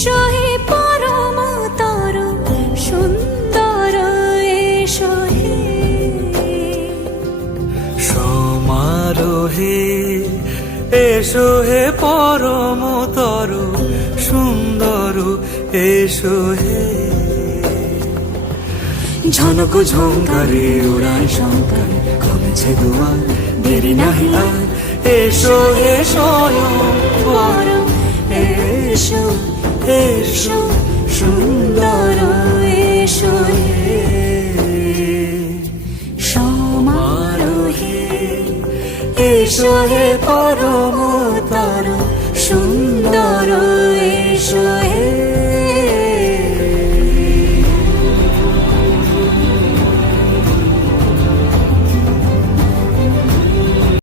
এসো হে পরমতর সুন্দর এসো হে সমারোহে এসো হে পরমতর সুন্দর এসো হে ঝনক ঝঙ্কারে উড়ান শঙ্কার কমেছে দুয়ার দেরি নাহি আর এসো হে স্বয়ং বর এসো এসো সুন্দর এসো হে সমারোহে এসো হে পরমতর সুন্দর এসো